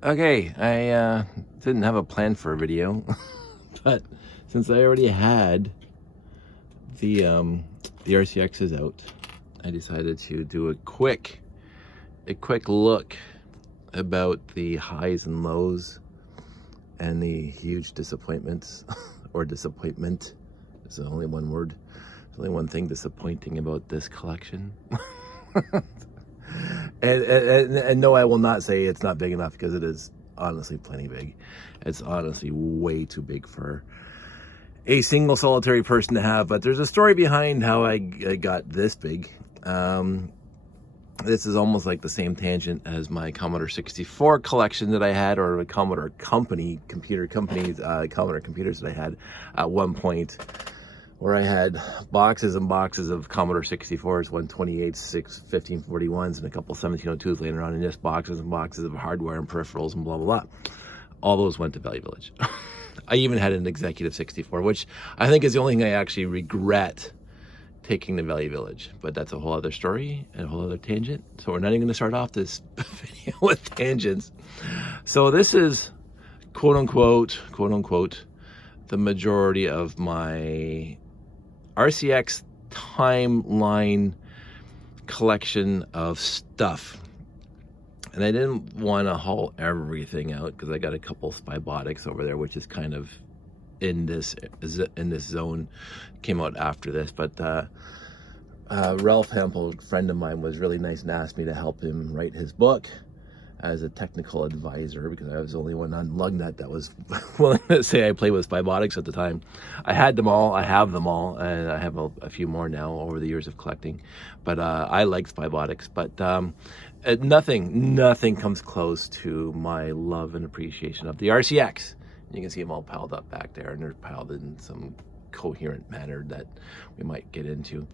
Okay, I didn't have a plan for a video, but since I already had the RCXs out, I decided to do a quick look about the highs and lows and the huge disappointments or disappointment. There's only one word. There's only one thing disappointing about this collection. And no, I will not say it's not big enough, because it is honestly plenty big. It's honestly way too big for a single solitary person to have. But there's a story behind how I got this big. This is almost like the same tangent as my Commodore 64 collection that I had, or the Commodore computer companies, Commodore computers that I had at one point, where I had boxes and boxes of Commodore 64s, 128s, 1541s, and a couple 1702s laying around, and just boxes and boxes of hardware and peripherals and blah, blah, blah. All those went to Value Village. I even had an Executive 64, which I think is the only thing I actually regret taking to Value Village. But that's a whole other story and a whole other tangent. So we're not even going to start off this video with tangents. So this is quote unquote, the majority of my RCX timeline collection of stuff. And I didn't want to haul everything out, because I got a couple Spybotics over there, which is kind of in this zone. Came out after this, but Ralph Hempel, a friend of mine, was really nice and asked me to help him write his book as a technical advisor, because I was the only one on Lugnut that was willing to say I played with Spybotics at the time. I had them all, I have them all, and I have a few more now over the years of collecting. But I like Spybotics, but nothing comes close to my love and appreciation of the RCX. You can see them all piled up back there, and they're piled in some coherent manner that we might get into,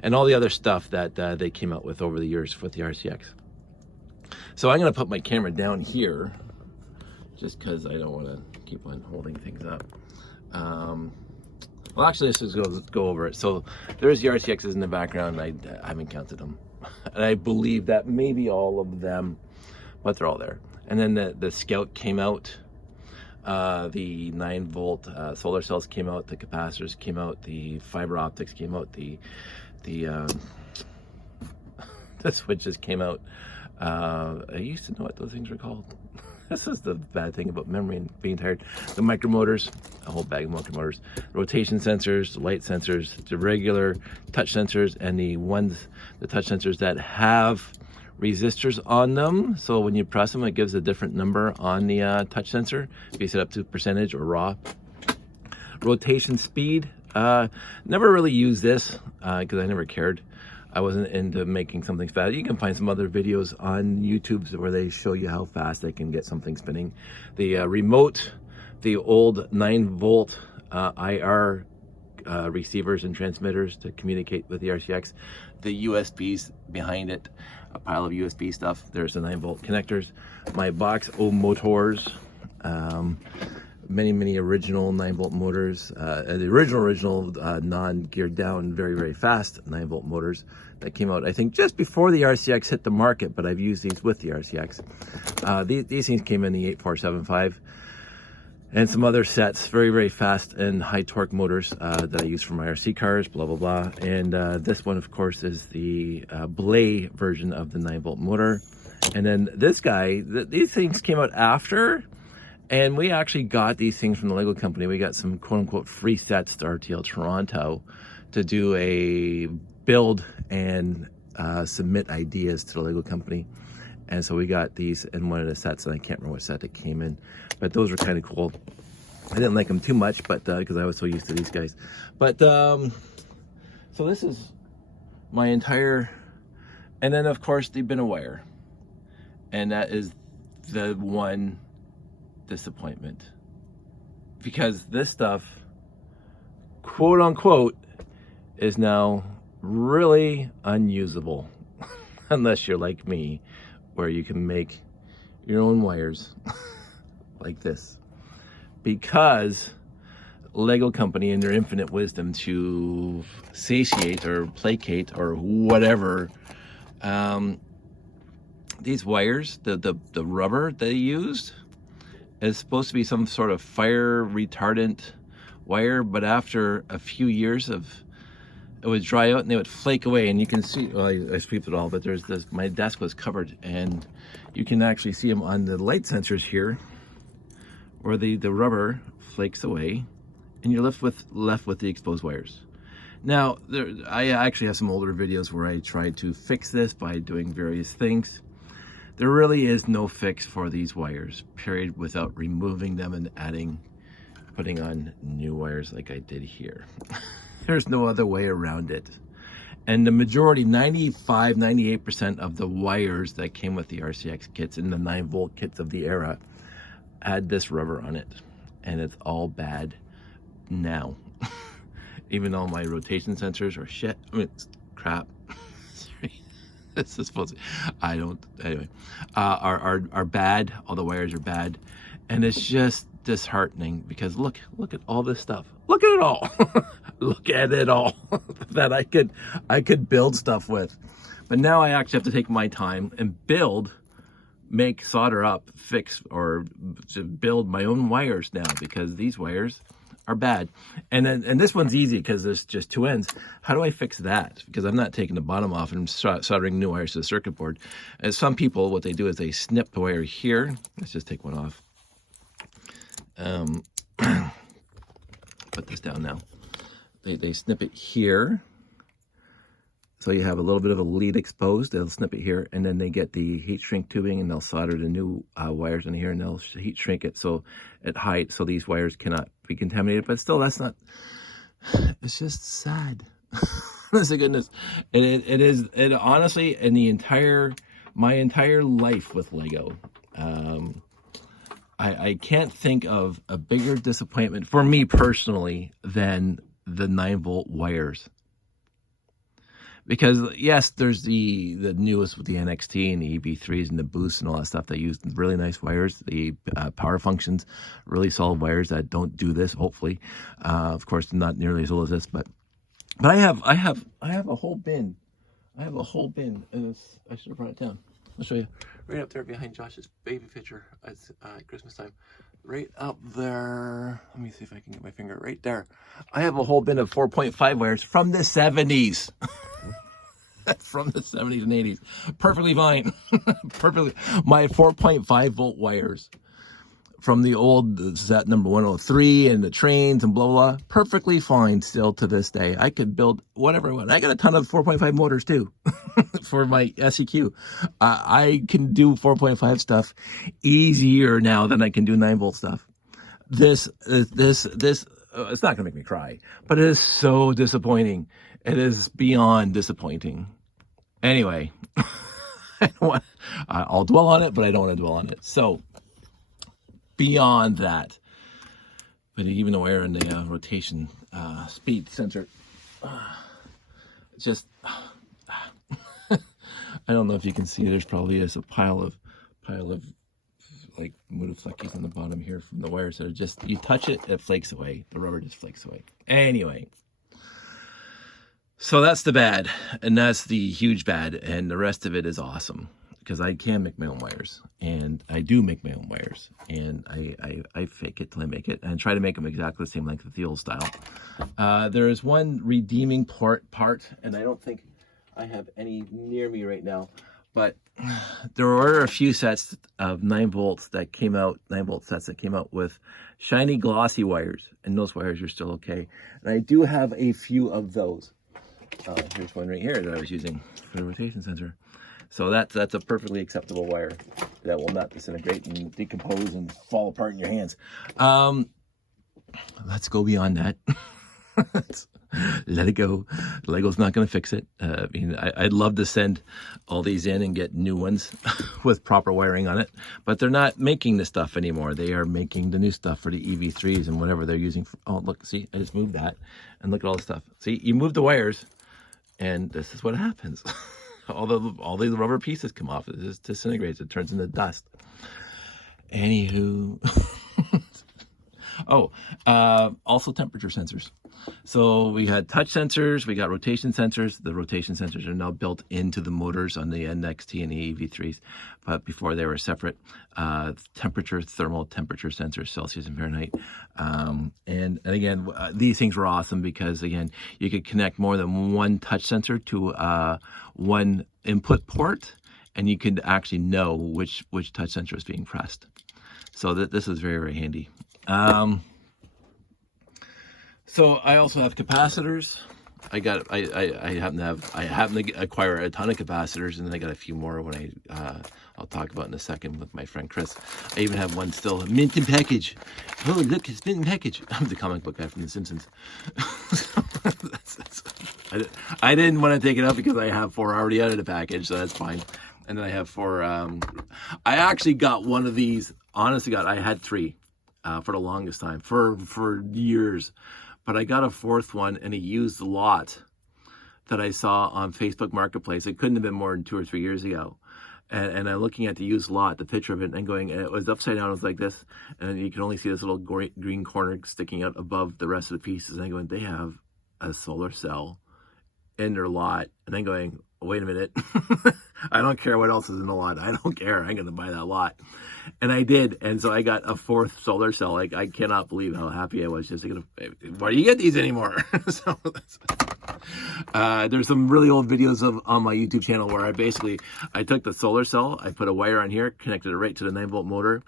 and all the other stuff that they came out with over the years with the RCX. So I'm going to put my camera down here, just because I don't want to keep on holding things up. Well, actually, let's just go over it. So there's the RCXs in the background. I haven't counted them, and I believe that maybe all of them, but they're all there. And then the Scout came out. The 9-volt solar cells came out. The capacitors came out. The fiber optics came out. The switches came out. I used to know what those things were called. This is the bad thing about memory and being tired. The micromotors, a whole bag of micromotors, rotation sensors, the light sensors, the regular touch sensors, and the touch sensors that have resistors on them. So when you press them, it gives a different number on the touch sensor, if you set up to percentage or raw. Rotation speed, never really used this because I never cared. I wasn't into making something fast. You can find some other videos on YouTube where they show you how fast they can get something spinning. The remote, the old 9-volt IR receivers and transmitters to communicate with the RCX. The USBs behind it, a pile of USB stuff. There's the 9-volt connectors. My box O motors. Many original 9-volt motors, the original non-geared down, very fast 9-volt motors that came out, I think, just before the RCX hit the market, but I've used these with the RCX. These things came in the 8475, and some other sets, very fast and high torque motors that I use for my RC cars, blah blah. And this one, of course, is the Belay version of the 9-volt motor. And then this guy, these things came out after. And we actually got these things from the Lego company. We got some quote-unquote free sets to RTL Toronto to do a build and submit ideas to the Lego company. And so we got these in one of the sets, and I can't remember what set it came in, but those were kind of cool. I didn't like them too much, but because I was so used to these guys. But so this is my entire, and then of course the bin of wire, and that is the one disappointment, because this stuff, quote unquote, is now really unusable unless you're like me, where you can make your own wires like this, because Lego company, in their infinite wisdom to satiate or placate or whatever these wires, the rubber they used is supposed to be some sort of fire retardant wire, but after a few years of it would dry out and they would flake away, and you can see, well, I swept it all, but there's this, my desk was covered, and you can actually see them on the light sensors here, where the rubber flakes away, and you're left with the exposed wires. Now, I actually have some older videos where I tried to fix this by doing various things. There really is no fix for these wires, period, without removing them and putting on new wires like I did here. There's no other way around it. And the majority, 95, 98% of the wires that came with the RCX kits and the 9-volt kits of the era had this rubber on it. And it's all bad now. Even though my rotation sensors are shit. I mean, it's crap. This is supposed to, I don't, anyway, are bad. All the wires are bad. And it's just disheartening because look at all this stuff. Look at it all. Look at it all that I could build stuff with. But now I actually have to take my time and make, solder up, fix, or to build my own wires now, because these wires are bad. And this one's easy because there's just two ends. How do I fix that? Because I'm not taking the bottom off and soldering new wires to the circuit board. And some people, what they do is they snip the wire here. Let's just take one off. Put this down now. They snip it here, so you have a little bit of a lead exposed. They'll snip it here, and then they get the heat shrink tubing, and they'll solder the new wires in here, and they'll heat shrink it so at height, so these wires cannot be contaminated. But still, that's not. It's just sad. Honest to goodness, it is. It honestly, in my entire life with Lego, I can't think of a bigger disappointment for me personally than the 9-volt wires. Because yes, there's the newest with the NXT and the EV3s and the boosts and all that stuff that use really nice wires. The power functions, really solid wires that don't do this. Hopefully, of course, not nearly as old as this, but I have a whole bin. I have a whole bin, and I should have brought it down. I'll show you. Right up there behind Josh's baby picture. It's Christmas time. Right up there. Let me see if I can get my finger right there. I have a whole bin of 4.5 wires from the 70s. From the 70s and 80s. Perfectly fine. Perfectly. My 4.5 volt wires from the old set number 103 and the trains and blah, blah, blah. Perfectly fine still to this day. I could build whatever I want. I got a ton of 4.5 motors too for my SEQ. I can do 4.5 stuff easier now than I can do 9-volt stuff. This, it's not going to make me cry, but it is so disappointing. It is beyond disappointing. Anyway, I'll dwell on it, but I don't want to dwell on it. So, beyond that, but even the wire and the rotation speed sensor, just I don't know if you can see. There's probably a pile of like mudafleckies on the bottom here from the wires that are just, you touch it, it flakes away. The rubber just flakes away. Anyway, so that's the bad, and that's the huge bad, and the rest of it is awesome. Because I can make my own wires, and I do make my own wires, and I fake it till I make it, and try to make them exactly the same length as the old style. There is one redeeming part, and I don't think I have any near me right now, but there were a few sets of 9-volts that came out, 9-volt sets that came out with shiny glossy wires, and those wires are still okay. And I do have a few of those. Here's one right here that I was using for the rotation sensor. So that's a perfectly acceptable wire that will not disintegrate and decompose and fall apart in your hands. Let's go beyond that. Let it go. Lego's not going to fix it. I mean, I'd love to send all these in and get new ones with proper wiring on it, but they're not making the stuff anymore. They are making the new stuff for the EV3s and whatever they're using. Oh, look, see, I just moved that, and look at all the stuff. See, you move the wires, and this is what happens. all the rubber pieces come off. It just disintegrates. It turns into dust. Anywho, Also temperature sensors. So we had touch sensors, we got rotation sensors. The rotation sensors are now built into the motors on the NXT and the EV3s, but before they were separate. Thermal temperature sensors, Celsius and Fahrenheit. And again, these things were awesome because, again, you could connect more than one touch sensor to one input port, and you could actually know which touch sensor is being pressed. So this is very, very handy. So I also have capacitors. I happen to acquire a ton of capacitors, and then I got a few more when I'll talk about in a second with my friend Chris. I even have one still mint in package. Oh, look, it's mint in package. I'm the comic book guy from The Simpsons. I didn't want to take it out because I have 4 already out of the package, so that's fine. And then I have 4. I actually got one of these. Honestly, I had 3 for the longest time, for years. But I got a 4th one, and a used lot that I saw on Facebook Marketplace. It couldn't have been more than 2 or 3 years ago. And I'm looking at the used lot, the picture of it, and going, it was upside down. It was like this, and you can only see this little green corner sticking out above the rest of the pieces. And I'm going, they have a solar cell in their lot. And I'm going, wait a minute. I don't care what else is in the lot. I don't care. I'm going to buy that lot. And I did. And so I got a 4th solar cell. Like, I cannot believe how happy I was. Just thinking, why do you get these anymore? So there's some really old videos on my YouTube channel where I took the solar cell, I put a wire on here, connected it right to the 9-volt motor,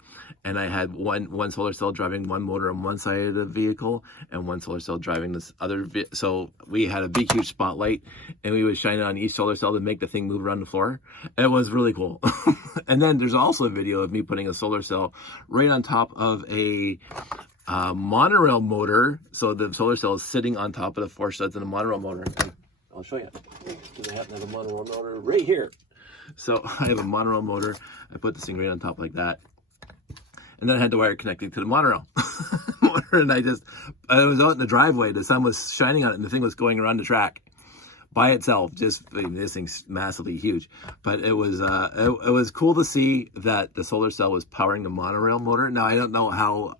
and I had one solar cell driving one motor on one side of the vehicle and one solar cell driving this other. So we had a big, huge spotlight, and we would shine it on each solar cell to make the thing move around the floor. It was really cool. And then there's also a video of me putting a solar cell right on top of a monorail motor. So the solar cell is sitting on top of the 4 studs in a monorail motor. And I'll show you, because I happen to have a monorail motor right here. So I have a monorail motor. I put this thing right on top like that. And then I had the wire connecting to the monorail motor, and I was out in the driveway. The sun was shining on it, and the thing was going around the track by itself. This thing's massively huge, but it was cool to see that the solar cell was powering the monorail motor. Now I don't know how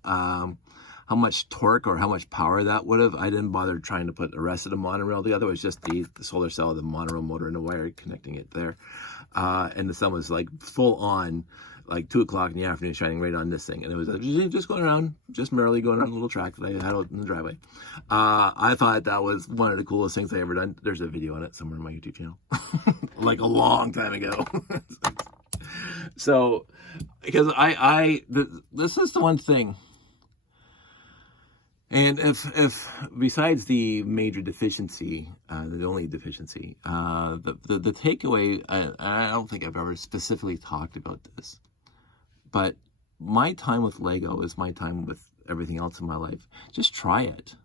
much torque or how much power that would have. I didn't bother trying to put the rest of the monorail together. It was just the solar cell, the monorail motor, and the wire connecting it there. And the sun was like full on, like 2 o'clock in the afternoon, shining right on this thing. And it was just going around, just merrily going around a little track that I had out in the driveway. I thought that was one of the coolest things I ever done. There's a video on it somewhere on my YouTube channel, like a long time ago. So, because this is the one thing. And if besides the major deficiency, the only deficiency, the takeaway, I don't think I've ever specifically talked about this, but my time with Lego is my time with everything else in my life. Just try it.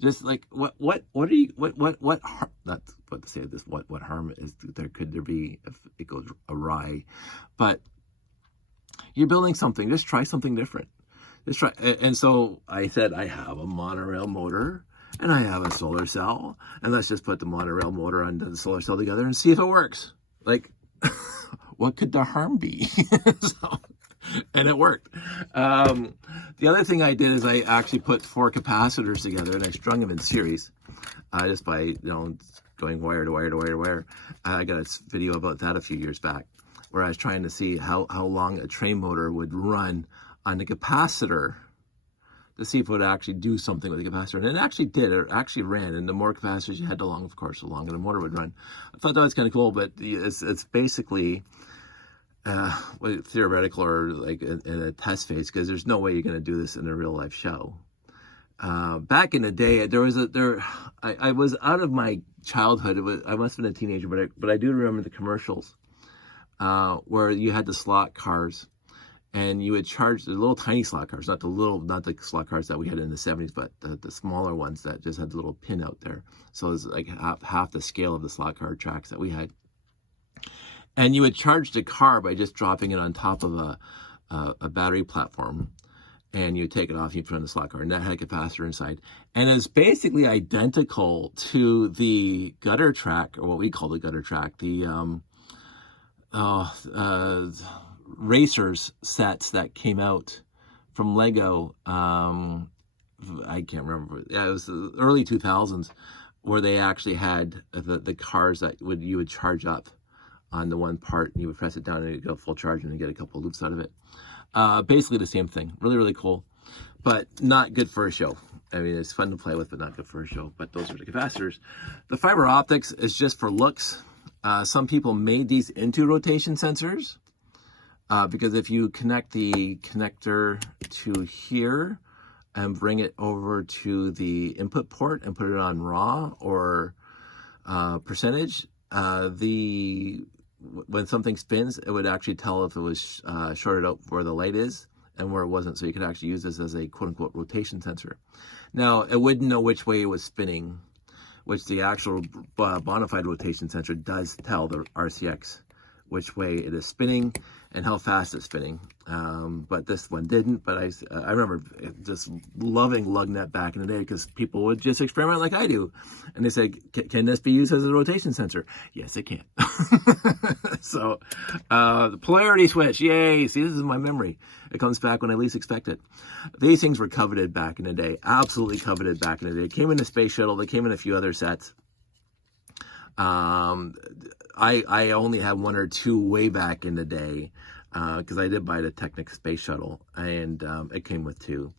Just like what harm, not what to say this, what harm could there be if it goes awry, but you're building something. Just try something different. Just try. And so I said, I have a monorail motor and I have a solar cell, and let's just put the monorail motor and the solar cell together and see if it works. Like, what could the harm be? And it worked. The other thing I did is I actually put 4 capacitors together, and I strung them in series, just by going wire to wire to wire to wire. I got a video about that a few years back, where I was trying to see how long a train motor would run on the capacitor, to see if it would actually do something with the capacitor. And it actually did. It actually ran. And the more capacitors you had, the longer the motor would run. I thought that was kind of cool, but it's basically theoretical, or like in a test phase, because there's no way you're going to do this in a real life show. Back in the day, I was out of my childhood. I must have been a teenager, but I do remember the commercials where you had the slot cars, and you would charge the little tiny slot cars, not the slot cars that we had in the 70s, but the smaller ones that just had the little pin out there. So it was like half the scale of the slot car tracks that we had. And you would charge the car by just dropping it on top of a battery platform, and you take it off, you put it on the slot car, and that had a capacitor inside. And it's basically identical to the gutter track, or what we call the gutter track, the racers sets that came out from Lego. I can't remember. Yeah, it was the early 2000s where they actually had the cars that you would charge up on the one part, and you would press it down and it'd go full charge and you get a couple of loops out of it. Basically the same thing. Really, really cool, but not good for a show. I mean, it's fun to play with, but not good for a show. But those are the capacitors. The fiber optics is just for looks. Some people made these into rotation sensors because if you connect the connector to here and bring it over to the input port and put it on raw or percentage, when something spins, it would actually tell if it was shorted out where the light is and where it wasn't. So you could actually use this as a quote-unquote rotation sensor. Now, it wouldn't know which way it was spinning, which the actual bona fide rotation sensor does tell the RCX which way it is spinning and how fast it's spinning. But this one didn't. But I remember just loving LugNet back in the day because people would just experiment like I do. And they said, can this be used as a rotation sensor? Yes, it can. So the Polarity Switch, yay. See, this is my memory. It comes back when I least expect it. These things were coveted back in the day. Absolutely coveted back in the day. It came in the Space Shuttle. They came in a few other sets. I only had one or two way back in the day because I did buy the Technic Space Shuttle, and it came with two.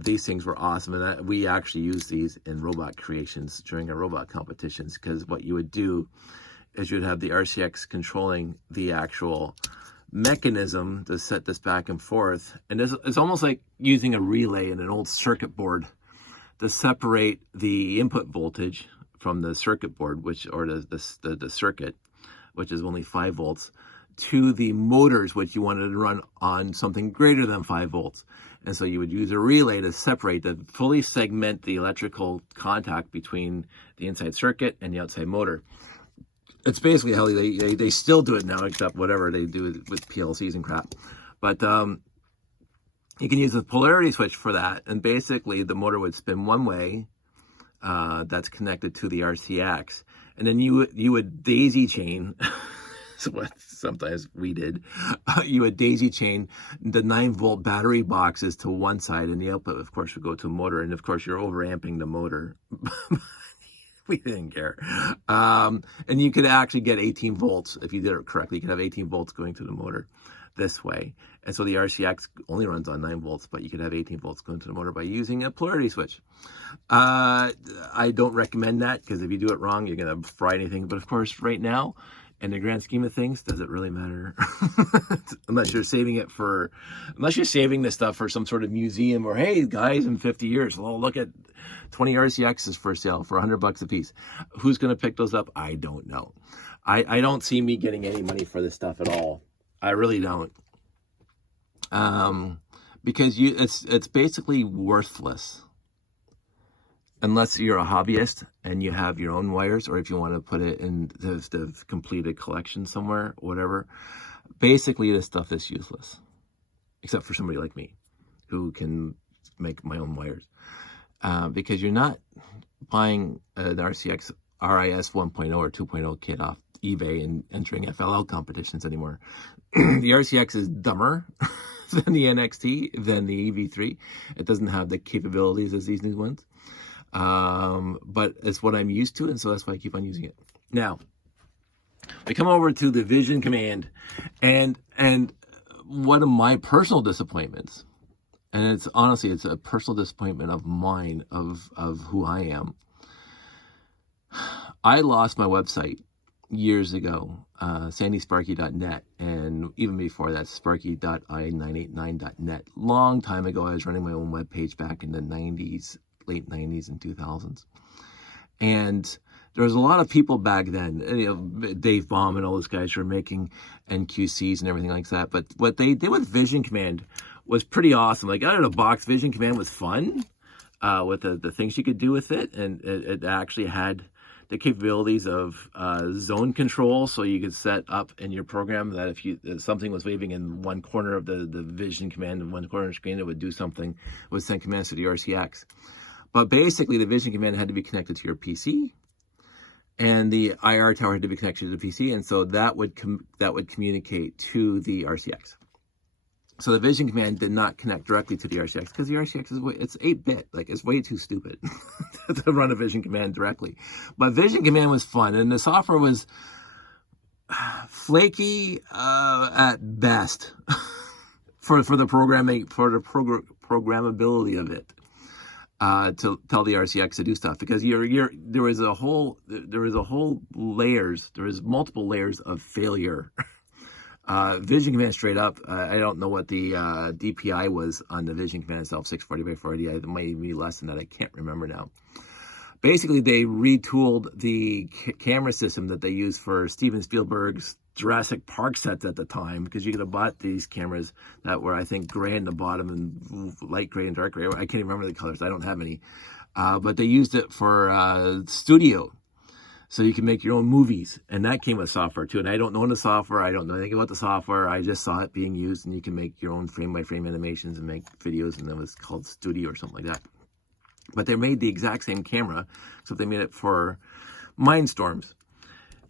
These things were awesome, and we actually used these in robot creations during our robot competitions, because what you would do is you'd have the RCX controlling the actual mechanism to set this back and forth, and it's almost like using a relay in an old circuit board to separate the input voltage from the circuit board, or the circuit, which is only 5 volts, to the motors, which you wanted to run on something greater than 5 volts. And so you would use a relay to separate, to fully segment the electrical contact between the inside circuit and the outside motor. It's basically how they still do it now, except whatever they do with PLCs and crap. But you can use the polarity switch for that, and basically the motor would spin one way, that's connected to the RCX, and then you would daisy chain. So what sometimes we did, you would daisy chain the 9-volt battery boxes to one side, and the output, of course, would go to a motor, and of course you're overamping the motor. We didn't care. And you could actually get 18 volts if you did it correctly. You could have 18 volts going to the motor this way. And so the RCX only runs on 9 volts, but you could have 18 volts going to the motor by using a polarity switch. I don't recommend that, because if you do it wrong, you're going to fry anything. But of course, right now, in the grand scheme of things, does it really matter? Unless you're saving this stuff for some sort of museum, or hey guys, in 50 years, well, look at 20 RCXs for sale for $100 a piece. Who's going to pick those up? I don't know. I don't see me getting any money for this stuff at all. I really don't. Because it's basically worthless unless you're a hobbyist and you have your own wires, or if you want to put it in the completed collection somewhere, whatever. Basically, this stuff is useless, except for somebody like me who can make my own wires. Because you're not buying an RCX RIS 1.0 or 2.0 kit off eBay and entering FLL competitions anymore. The RCX is dumber than the NXT, than the EV3. It doesn't have the capabilities as these new ones. But it's what I'm used to, and so that's why I keep on using it. Now, we come over to the Vision Command, and one of my personal disappointments, and it's honestly, it's a personal disappointment of mine, of who I am. I lost my website years ago, sandysparky.net, and even before that, sparky.i989.net. Long time ago, I was running my own webpage back in the 90s, late 90s and 2000s. And there was a lot of people back then, Dave Baum and all those guys who were making NQCs and everything like that. But what they did with Vision Command was pretty awesome. Like, out of the box, Vision Command was fun with the things you could do with it. And it actually had the capabilities of zone control, so you could set up in your program that if something was waving in one corner of the Vision Command, in one corner of the screen, it would do something, it would send commands to the RCX. But basically, the Vision Command had to be connected to your PC, and the IR tower had to be connected to the PC, and so that would communicate to the RCX. So the Vision Command did not connect directly to the RCX because the RCX it's 8-bit. Like, it's way too stupid to run a Vision Command directly. But Vision Command was fun, and the software was flaky at best for the programming, for the programmability of it. To tell the RCX to do stuff, because there was multiple layers of failure. Vision Command straight up, I don't know what the DPI was on the Vision Command itself, 640 by 480. It might be less than that. I can't remember now. Basically, they retooled the camera system that they used for Steven Spielberg's Jurassic Park sets at the time, because you could have bought these cameras that were, I think, gray in the bottom and light gray and dark gray. I can't even remember the colors. I don't have any. But they used it for studio. So you can make your own movies. And that came with software too. And I don't know the software. I don't know anything about the software. I just saw it being used, and you can make your own frame-by-frame animations and make videos, and it was called Studio or something like that. But they made the exact same camera, so they made it for Mindstorms.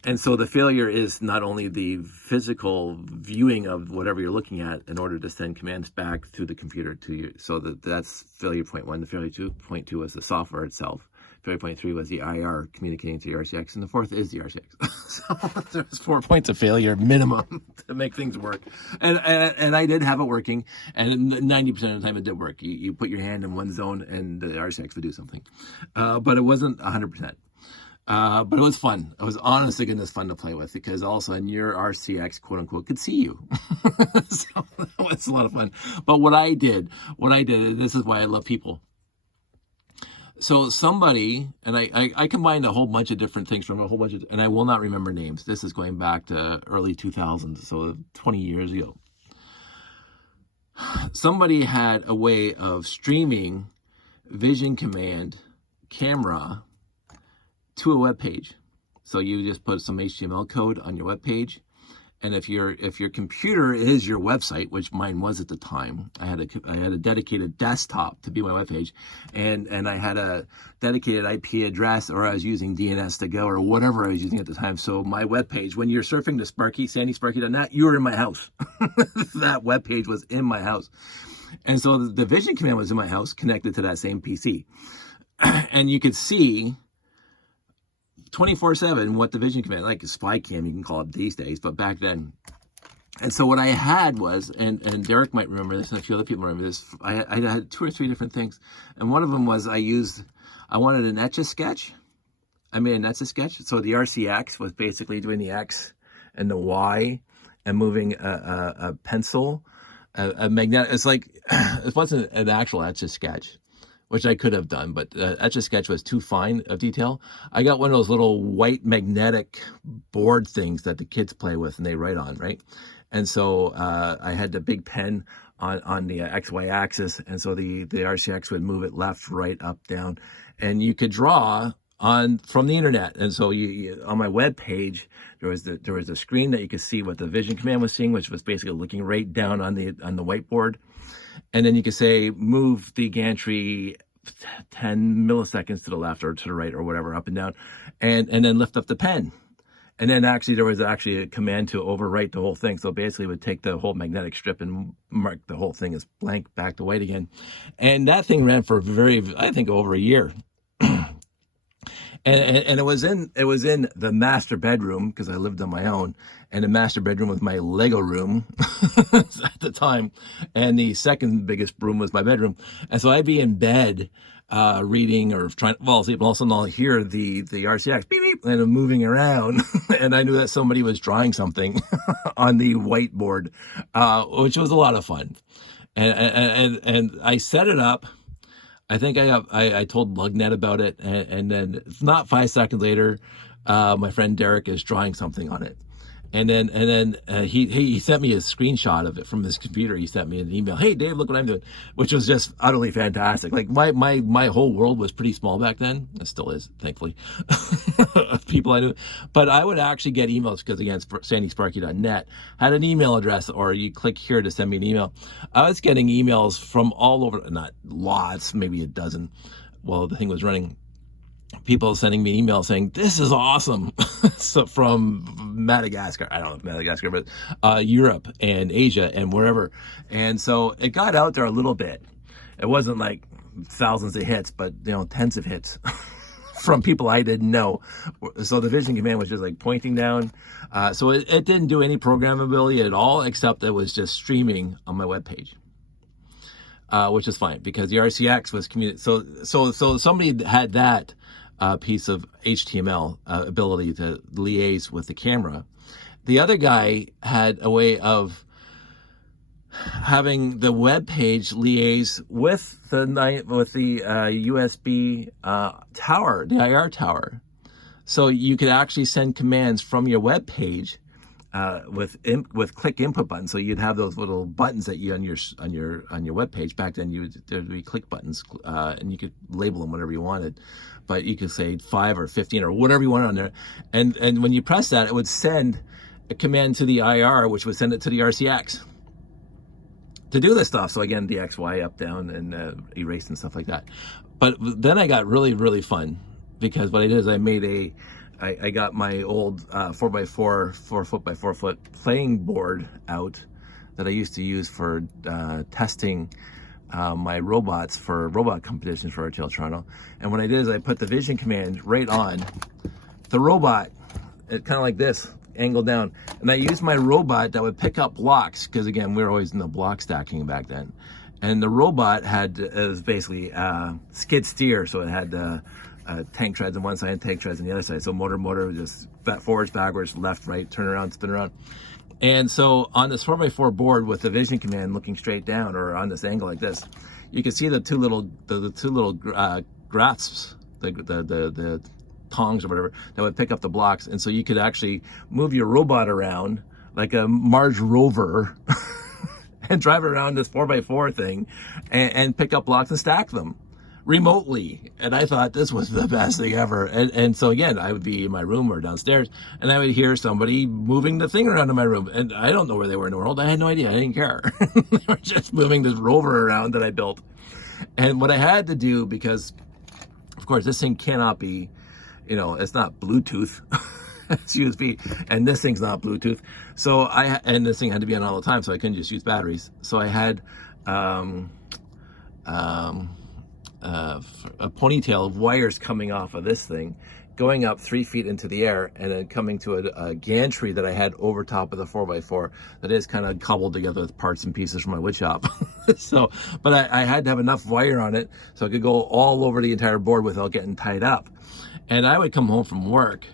And so the failure is not only the physical viewing of whatever you're looking at in order to send commands back through the computer to you. So that's failure point 1. The failure point 2 was the software itself. Failure point 3 was the IR communicating to the RCX. And the 4th is the RCX. So there's 4 points of failure minimum to make things work. And I did have it working. And 90% of the time it did work. You put your hand in one zone and the RCX would do something. But it wasn't 100%. But it was fun. It was, honest to goodness, fun to play with, because all of a sudden your RCX, quote unquote, could see you. So it was a lot of fun. But what I did, and this is why I love people. So somebody, and I combined a whole bunch of different things from a whole bunch of, and I will not remember names. This is going back to early 2000s, so 20 years ago. Somebody had a way of streaming Vision Command camera to a web page. So you just put some HTML code on your web page, and if your computer is your website, which mine was at the time, I had a dedicated desktop to be my web page, and I had a dedicated IP address, or I was using DNS to go, or whatever I was using at the time. So my web page, when you're surfing the Sparky, SandySparky.net, you were in my house. That web page was in my house, and so the Vision Command was in my house, connected to that same PC, and you could see 24/7 what the Vision Command, like a spy cam, you can call it these days, but back then. And so what I had was, and Derek might remember this, and a few other people remember this, I had 2 or 3 different things. And one of them was I wanted an Etch-a-Sketch. I made an Etch-a-Sketch. So the RCX was basically doing the X and the Y and moving a pencil, a magnetic, it's like, it wasn't an actual Etch-a-Sketch, which I could have done, but Etch-a-Sketch was too fine of detail. I got one of those little white magnetic board things that the kids play with and they write on, right? And so I had the big pen on the XY axis, and so the RCX would move it left, right, up, down, and you could draw from the internet. And so you on my web page, there was a screen that you could see what the Vision Command was seeing, which was basically looking right down on the whiteboard. And then you could say, move the gantry 10 milliseconds to the left or to the right or whatever, up and down, and then lift up the pen. And then there was actually a command to overwrite the whole thing. So basically it would take the whole magnetic strip and mark the whole thing as blank back to white again. And that thing ran for I think over a year. And it was in the master bedroom, because I lived on my own, and the master bedroom was my Lego room at the time, and the second biggest room was my bedroom. And so I'd be in bed reading or trying to fall asleep, and all of a sudden I'll hear the RCX beep beep and moving around, and I knew that somebody was drawing something on the whiteboard, which was a lot of fun. And I set it up. I think I told Lugnet about it, and then not 5 seconds later, my friend Derek is drawing something on it. And then he sent me a screenshot of it from his computer. He sent me an email. Hey Dave, look what I'm doing, which was just utterly fantastic. Like my whole world was pretty small back then. It still is, thankfully, of people I knew. But I would actually get emails, because again, SandySparky.net had an email address, or you click here to send me an email. I was getting emails from all over, not lots, maybe a dozen, while the thing was running, people sending me an email saying, this is awesome. So from Madagascar, I don't know if Madagascar, but Europe and Asia and wherever. And so it got out there a little bit. It wasn't like thousands of hits, but tens of hits from people I didn't know. So the vision command was just like pointing down. So it didn't do any programmability at all, except it was just streaming on my webpage. Which is fine because the RCX was so somebody had that piece of HTML ability to liaise with the camera. The other guy had a way of having the web page liaise with the USB tower, the IR tower, so you could actually send commands from your web page with click input buttons. So you'd have those little buttons that you on your web page. Back then there'd be click buttons, and you could label them whatever you wanted, but you could say 5 or 15 or whatever you wanted on there, and when you press that, it would send a command to the IR, which would send it to the RCX to do this stuff. So again, the X, Y, up, down, and erase and stuff like that. But then I got really, really fun, because what I did is I got my old 4x4, 4-foot playing board out that I used to use for testing my robots for robot competitions for RTL Toronto. And what I did is I put the vision command right on the robot, kind of like this, angled down. And I used my robot that would pick up blocks, because again, we were always in the block stacking back then. And the robot it was basically skid steer, so it had tank treads on one side and tank treads on the other side. So motor, just forwards, backwards, left, right, turn around, spin around. And so on this 4x4 board with the vision command looking straight down, or on this angle like this, you can see the two little grasps, the tongs or whatever, that would pick up the blocks. And so you could actually move your robot around like a Mars rover and drive around this 4x4 thing and pick up blocks and stack them remotely. And I thought this was the best thing ever. And so again, I would be in my room or downstairs, and I would hear somebody moving the thing around in my room, and I don't know where they were in the world. I had no idea. I didn't care. They were just moving this rover around that I built. And what I had to do, because of course this thing cannot be, it's not Bluetooth. It's USB, and this thing's not Bluetooth. So and this thing had to be on all the time, so I couldn't just use batteries. So I had a ponytail of wires coming off of this thing, going up 3 feet into the air, and then coming to a gantry that I had over top of the 4x4 that is kind of cobbled together with parts and pieces from my wood shop. So, but I had to have enough wire on it so I could go all over the entire board without getting tied up. And I would come home from work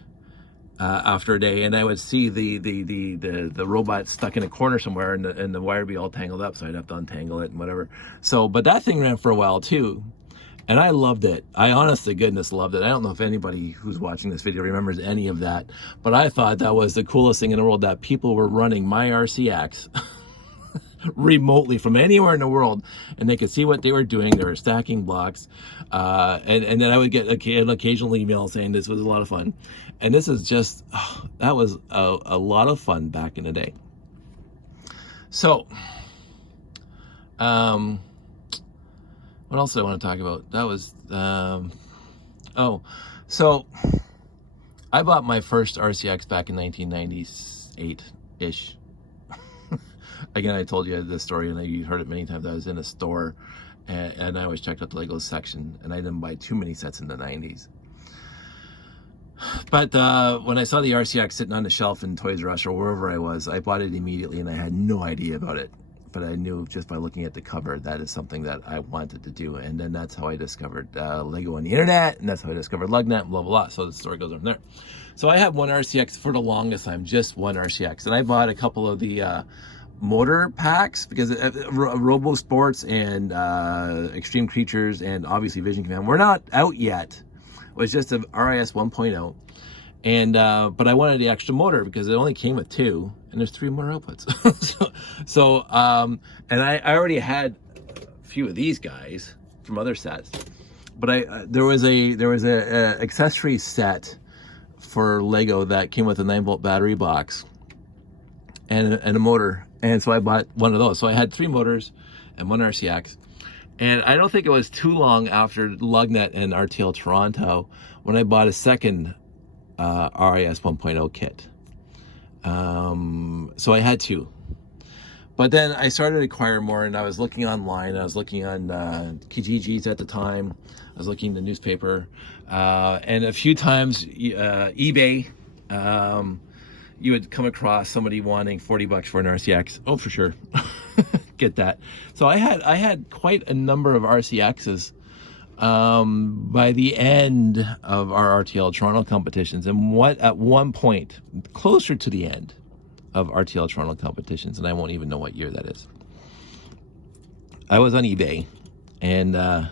after a day, and I would see the robot stuck in a corner somewhere, and the wire would be all tangled up, so I'd have to untangle it and whatever. So, but that thing ran for a while too, and I loved it. I honest to goodness loved it. I don't know if anybody who's watching this video remembers any of that, but I thought that was the coolest thing in the world, that people were running my RCX remotely from anywhere in the world, and they could see what they were doing. They were stacking blocks, and then I would get an occasional email saying this was a lot of fun. And this is just, that was a lot of fun back in the day. So what else do I want to talk about? That was so I bought my first RCX back in 1998-ish. Again, I told you this story, and you heard it many times. I was in a store, and I always checked out the Lego section, and I didn't buy too many sets in the 90s. But when I saw the RCX sitting on the shelf in Toys R Us or wherever I was, I bought it immediately, and I had no idea about it. But I knew just by looking at the cover that is something that I wanted to do. And then that's how I discovered Lego on the internet, and that's how I discovered Lugnet, and blah, blah, blah. So the story goes on from there. So I have one RCX for the longest time, just one RCX. And I bought a couple of the motor packs, because Robo Sports and Extreme Creatures and obviously Vision Command were not out yet. It was just a RIS 1.0. And but I wanted the extra motor because it only came with 2, and there's 3 motor outputs. And I already had a few of these guys from other sets, but there was a accessory set for Lego that came with a 9-volt battery box and a motor, and so I bought one of those. So I had 3 motors and 1 RCX, And I don't think it was too long after Lugnet and RTL Toronto when I bought a second RIS 1.0 kit. So I had two. But then I started to acquire more, and I was looking online. I was looking on Kijijis at the time. I was looking in the newspaper. And a few times, eBay, you would come across somebody wanting $40 for an RCX. Oh, for sure. Get that. So I had quite a number of RCXs by the end of our RTL Toronto competitions, and at one point, closer to the end of RTL Toronto competitions, and I won't even know what year that is, I was on eBay, and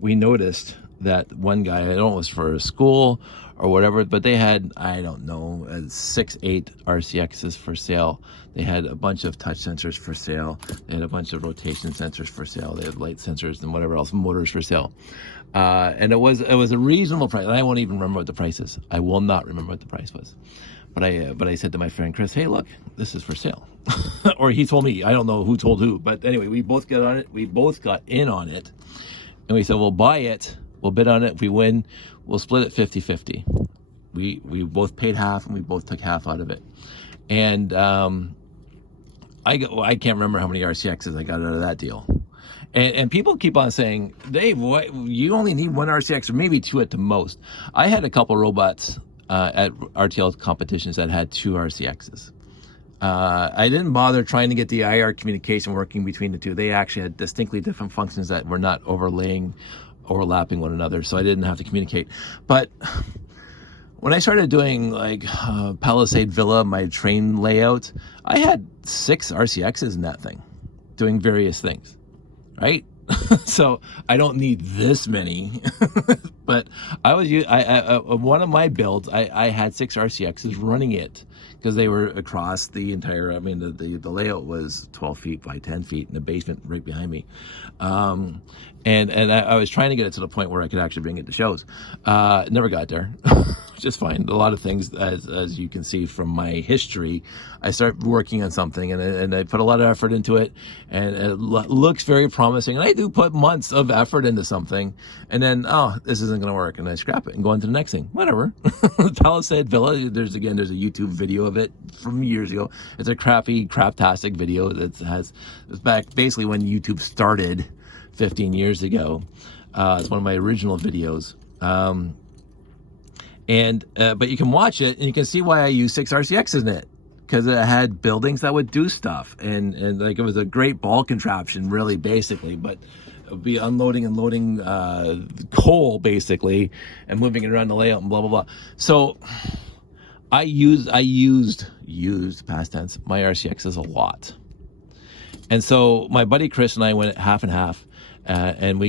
we noticed that one guy, I don't know if it was for a school or whatever, but they had, I don't know, 6-8 RCXs for sale. They had a bunch of touch sensors for sale. They had a bunch of rotation sensors for sale. They had light sensors and whatever else, motors for sale. And it was a reasonable price. And I won't even remember what the price is. I will not remember what the price was. But I said to my friend Chris, hey, look, this is for sale. Or he told me, I don't know who told who. But anyway, we both got on it. We both got in on it. And we said, we'll buy it. We'll bid on it. If we win, we'll split it 50-50. We both paid half, and we both took half out of it. And I can't remember how many RCXs I got out of that deal. And people keep on saying, Dave, what, you only need one RCX or maybe two at the most. I had a couple robots at RTL competitions that had two RCXs. I didn't bother trying to get the IR communication working between the two. They actually had distinctly different functions that were not overlapping one another, so I didn't have to communicate. But when I started doing like Palisade Villa, my train layout, I had 6 RCXs in that thing, doing various things, right? So I don't need this many, but one of my builds, I had 6 RCXs running it because they were across the entire, I mean, the layout was 12 feet by 10 feet in the basement right behind me. And I was trying to get it to the point where I could actually bring it to shows. Never got there. Just fine. A lot of things, as you can see from my history, I start working on something and I put a lot of effort into it, and it looks very promising. And I do put months of effort into something, and then, oh, this isn't going to work, and I scrap it and go on to the next thing. Whatever. Palisade Villa, there's a YouTube video of it from years ago. It's a craptastic video that it's back basically when YouTube started 15 years ago. It's one of my original videos. But you can watch it and you can see why I use 6 RCXs in it, because it had buildings that would do stuff, and like it was a great ball contraption, really, basically, but it would be unloading and loading coal basically and moving it around the layout and blah blah blah. So I used past tense my RCXs a lot. And so my buddy Chris and I went half and half. And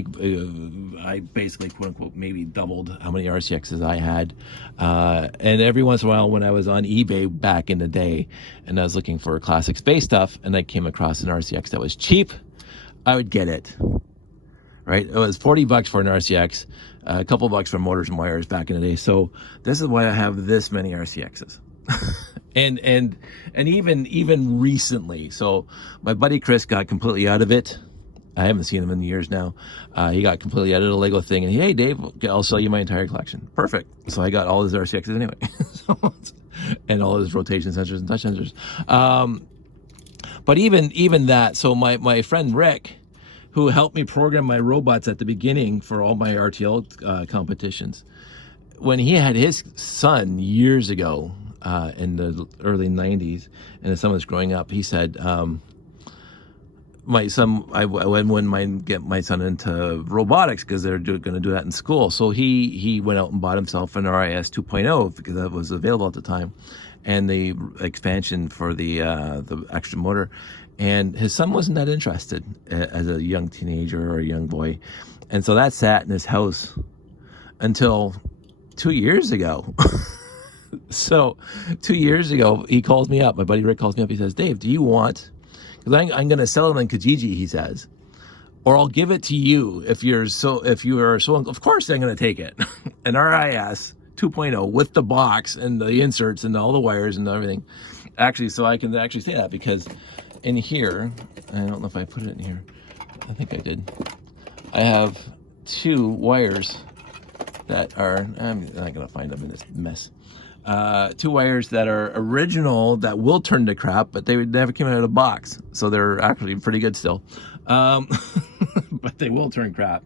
I basically, quote unquote, maybe doubled how many RCXs I had. And every once in a while, when I was on eBay back in the day and I was looking for classic space stuff and I came across an RCX that was cheap, I would get it. Right? It was $40 for an RCX, a couple bucks for motors and wires back in the day. So this is why I have this many RCXs. and even recently, so my buddy Chris got completely out of it. I haven't seen him in years now. He got completely out of the Lego thing, and hey, Dave, I'll sell you my entire collection. Perfect. So I got all his RCXs anyway, and all his rotation sensors and touch sensors. But even that, so my friend Rick, who helped me program my robots at the beginning for all my RTL competitions, when he had his son years ago in the early 90s, and his son was growing up, he said, my son, I wouldn't mind get my son into robotics because they're going to do that in school. So he went out and bought himself an RIS 2.0 because that was available at the time, and the expansion for the extra motor. And his son wasn't that interested as a young teenager or a young boy, and so that sat in his house until 2 years ago. So 2 years ago, he calls me up. My buddy Rick calls me up. He says, Dave, do you want, because I'm going to sell it on Kijiji, he says, or I'll give it to you if you are so, of course I'm going to take it. An RIS 2.0 with the box and the inserts and all the wires and everything. Actually, so I can actually say that because in here, I don't know if I put it in here. I think I did. I have two wires that are, I'm not going to find them in this mess. Two wires that are original that will turn to crap, but they never came out of the box. So they're actually pretty good still. But they will turn crap,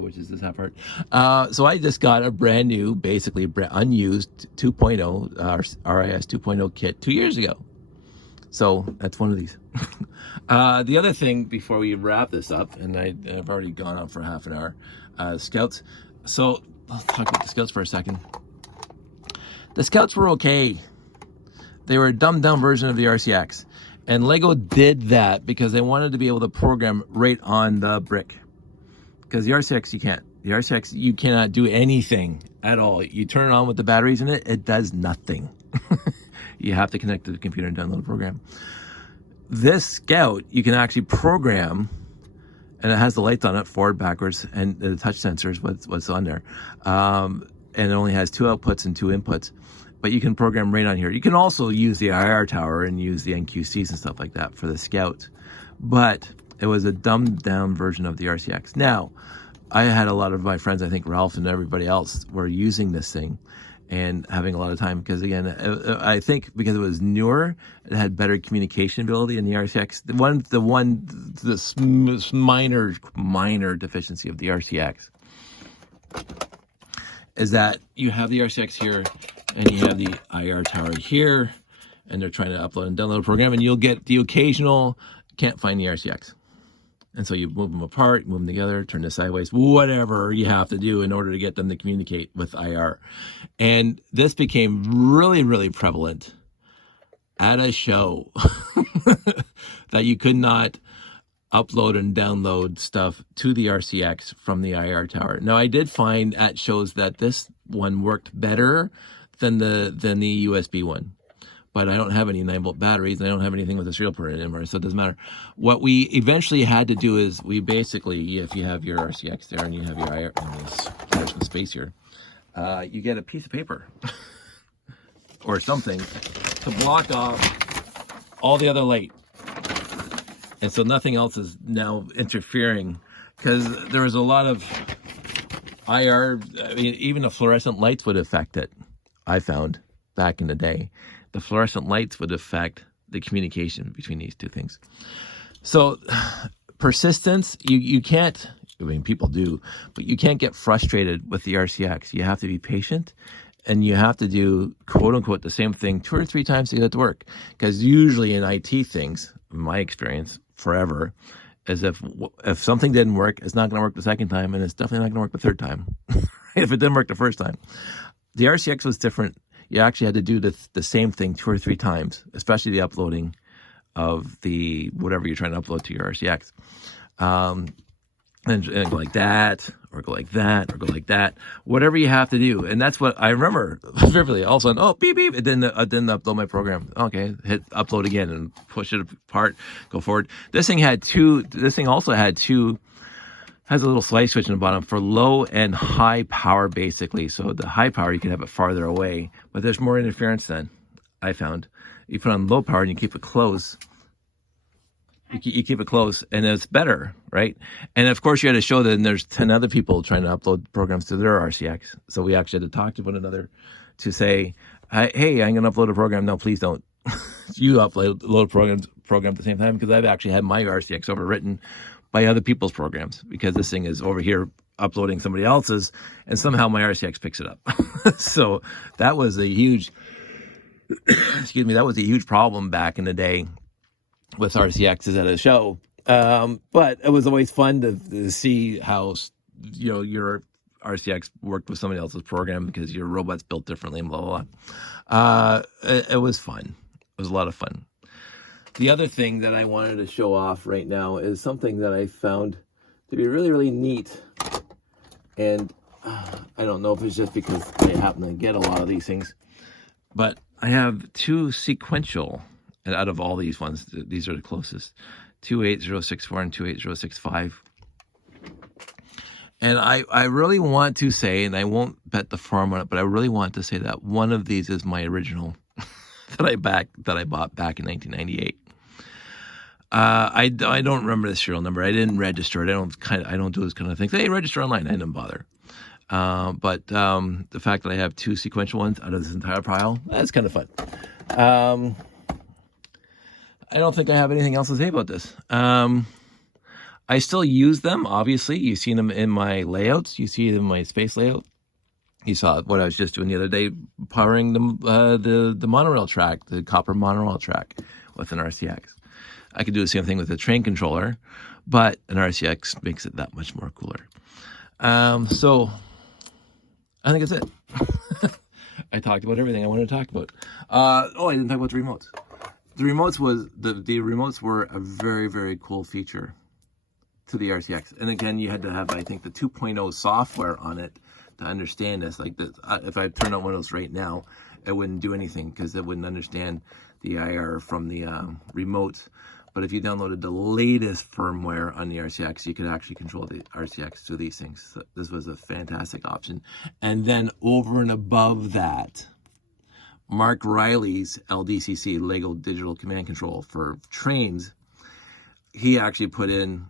which is this half part. So I just got a brand new, basically unused 2.0, RIS 2.0 kit 2 years ago. So that's one of these. The other thing before we wrap this up, and I've already gone on for half an hour, Scouts. So let's talk about the Scouts for a second. The Scouts were okay. They were a dumbed down version of the RCX. And Lego did that because they wanted to be able to program right on the brick. Because the RCX, you can't. The RCX, you cannot do anything at all. You turn it on with the batteries in it, it does nothing. You have to connect to the computer and download a program. This Scout, you can actually program, and it has the lights on it, forward, backwards, and the touch sensors, what's on there. And it only has 2 outputs and 2 inputs. But you can program right on here. You can also use the IR tower and use the NQCs and stuff like that for the Scout. But it was a dumbed down version of the RCX. Now, I had a lot of my friends, I think Ralph and everybody else, were using this thing and having a lot of time because, again, I think because it was newer, it had better communication ability in the RCX. The minor deficiency of the RCX is that you have the RCX here and you have the IR tower here, and they're trying to upload and download a program, and you'll get the occasional can't find the RCX. And so you move them apart, move them together, turn this sideways, whatever you have to do in order to get them to communicate with IR. And this became really, really prevalent at a show that you could not upload and download stuff to the RCX from the IR tower. Now, I did find at shows that this one worked better than the USB one. But I don't have any 9-volt batteries, and I don't have anything with a serial port anymore, so it doesn't matter. What we eventually had to do is we basically, if you have your RCX there and you have your IR, there's some space here, you get a piece of paper or something to block off all the other light. And so nothing else is now interfering, because there was a lot of IR, I mean, even the fluorescent lights would affect it, I found, back in the day. The fluorescent lights would affect the communication between these two things. So persistence, you can't, I mean, people do, but you can't get frustrated with the RCX. You have to be patient, and you have to do, quote unquote, the same thing 2 or 3 times to get it to work. Because usually in IT things, in my experience, forever, is if something didn't work, it's not going to work the second time, and it's definitely not going to work the third time, if it didn't work the first time. The RCX was different. You actually had to do the same thing 2 or 3 times, especially the uploading of the whatever you're trying to upload to your RCX. And go like that, or go like that, or go like that, whatever you have to do. And that's what I remember vividly. All of a sudden, oh, beep, beep, it didn't upload my program. Okay, hit upload again and push it apart, go forward. This thing also had 2, has a little slice switch in the bottom for low and high power, basically. So the high power, you can have it farther away, but there's more interference then, I found. You put on low power and you keep it close. You keep it close, and it's better, right? And of course, you had to show that there's 10 other people trying to upload programs to their RCX. So we actually had to talk to one another to say, hey, I'm going to upload a program. No, please don't. You upload a program at the same time, because I've actually had my RCX overwritten by other people's programs, because this thing is over here uploading somebody else's, and somehow my RCX picks it up. So that was a huge, that was a huge problem back in the day with RCXs at a show. But it was always fun to see how, your RCX worked with somebody else's program, because your robot's built differently and blah, blah, blah. It was fun. It was a lot of fun. The other thing that I wanted to show off right now is something that I found to be really, really neat. And I don't know if it's just because I happen to get a lot of these things, but I have 2 sequential, and out of all these ones, these are the closest, 28064 and 28065. And I really want to say, and I won't bet the farm on it, but I really want to say that one of these is my original that I bought back in 1998. I don't remember the serial number. I didn't register it. I don't do those kind of things. Hey, register online. I didn't bother. But the fact that I have 2 sequential ones out of this entire pile, that's kind of fun. I don't think I have anything else to say about this. I still use them, obviously. You've seen them in my layouts. You see them in my space layout. You saw what I was just doing the other day, powering the monorail track, the copper monorail track with an RCX. I could do the same thing with a train controller, but an RCX makes it that much more cooler. So I think that's it. I talked about everything I wanted to talk about. I didn't talk about the remotes. The remotes were a very, very cool feature to the RCX. And again, you had to have, I think, the 2.0 software on it to understand this. Like, if I turn on Windows right now, it wouldn't do anything because it wouldn't understand the IR from the remote. But if you downloaded the latest firmware on the RCX, you could actually control the RCX through these things. So this was a fantastic option. And then over and above that, Mark Riley's LDCC, Lego Digital Command Control for trains, he actually put in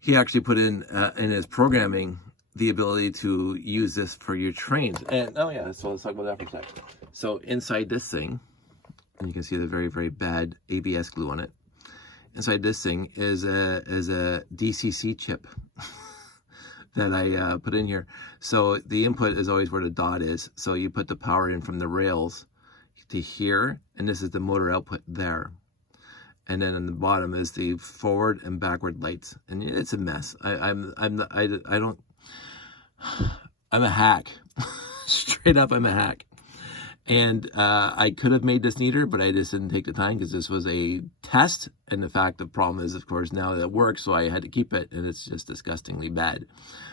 his programming the ability to use this for your trains. And so let's talk about that for a second. So inside this thing, and you can see the very, very bad ABS glue on it. Inside this thing is a DCC chip that I put in here. So the input is always where the dot is. So you put the power in from the rails to here, and this is the motor output there. And then on the bottom is the forward and backward lights, and it's a mess. I'm a hack. Straight up, I'm a hack. And I could have made this neater, but I just didn't take the time because this was a test. And the problem is, of course, now that it works, so I had to keep it, and it's just disgustingly bad.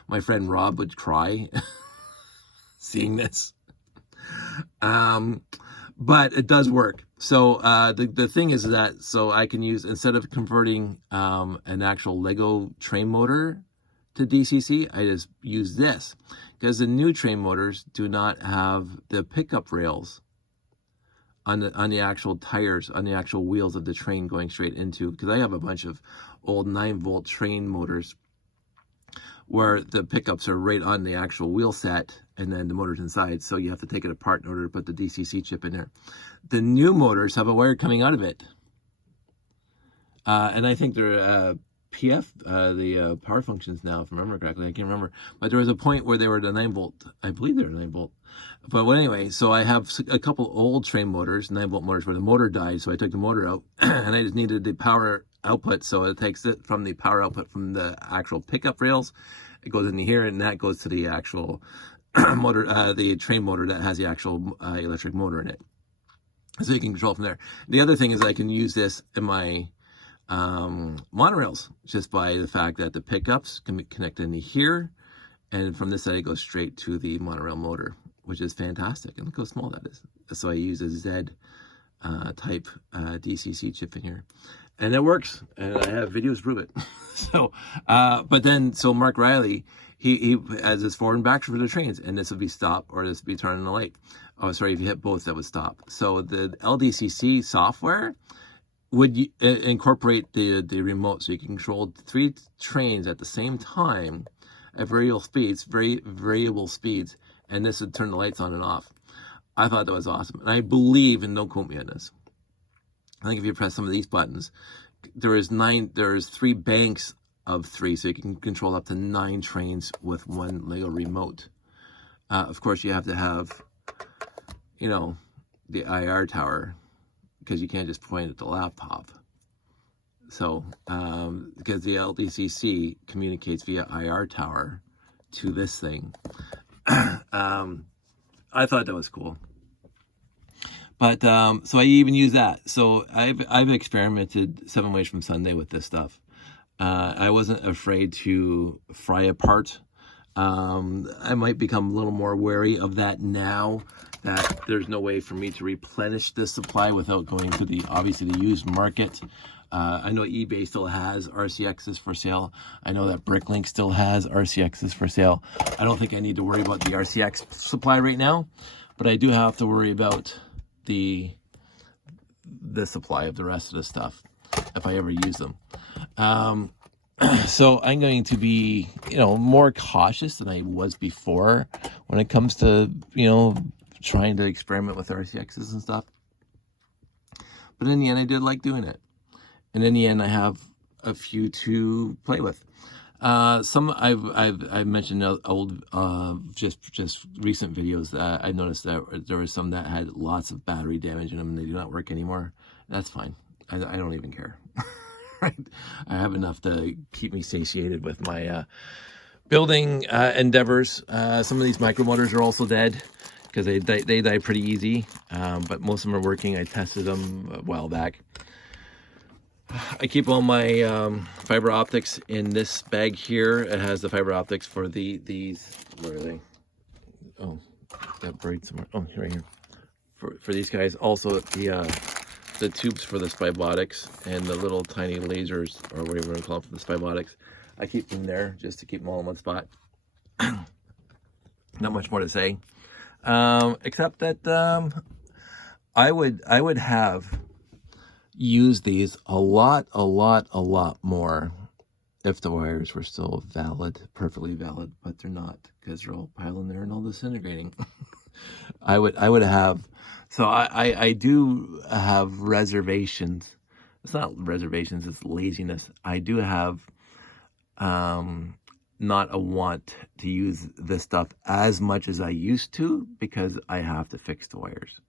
My friend Rob would cry seeing this. But it does work. So the thing is that, so I can use, instead of converting an actual Lego train motor to DCC, I just use this. Because the new train motors do not have the pickup rails on the actual tires, on the actual wheels of the train going straight into, because I have a bunch of old 9-volt train motors where the pickups are right on the actual wheel set and then the motor's inside. So you have to take it apart in order to put the DCC chip in there. The new motors have a wire coming out of it. And I think they're PF, the power functions now, if I remember correctly. I can't remember. But there was a point where they were the 9-volt. I believe they were 9-volt. But anyway, so I have a couple old train motors, 9-volt motors, where the motor died. So I took the motor out and I just needed the power output. So it takes it from the power output from the actual pickup rails. It goes into here, and that goes to the actual motor, the train motor that has the actual electric motor in it. So you can control from there. The other thing is I can use this in my monorails, just by the fact that the pickups can be connected into here, and from this side it goes straight to the monorail motor, which is fantastic. And look how small that is. So I use a Z type DCC chip in here, and it works, and I have videos to prove it. So so Mark Riley, he has this forward and back for the trains, and this would be stop, or this would be turn on the light. Oh, sorry, if you hit both, that would stop. So the LDCC software would incorporate the remote, so you can control 3 trains at the same time at variable speeds, and this would turn the lights on and off. I thought that was awesome, and I believe, and don't quote me on this, I think if you press some of these buttons, there's 3 banks of 3, so you can control up to 9 trains with one Lego remote. Of course, you have to have, the IR tower, because you can't just point at the laptop. So, because the LDCC communicates via IR tower to this thing. I thought that was cool. But, so I even use that. So I've experimented 7 ways from Sunday with this stuff. I wasn't afraid to fry apart. I might become a little more wary of that now that there's no way for me to replenish this supply without going to obviously the used market. I know eBay still has RCXs for sale. I know that Bricklink still has RCXs for sale. I don't think I need to worry about the RCX supply right now, but I do have to worry about the the supply of the rest of the stuff if I ever use them. So I'm going to be, more cautious than I was before when it comes to, trying to experiment with RCXs and stuff. But in the end, I did like doing it. And in the end, I have a few to play with. Some I've mentioned old, just recent videos that I noticed that there were some that had lots of battery damage in them and they do not work anymore. That's fine. I don't even care. Right? I have enough to keep me satiated with my building endeavors. Some of these micromotors are also dead because they die pretty easy, but most of them are working. I tested them a while back. I keep all my fiber optics in this bag here. It has the fiber optics for these. Where are they? Oh, got buried somewhere. Oh, right here. For these guys, also the tubes for the Spybotics and the little tiny lasers, or whatever you want to call them, for the Spybotics. I keep them there just to keep them all in one spot. Not much more to say, except that I would have used these a lot more if the wires were still valid, perfectly valid, but they're not because they're all piling there and all disintegrating. I would have. So I do have reservations. It's not reservations, it's laziness. I do have not a want to use this stuff as much as I used to because I have to fix the wires.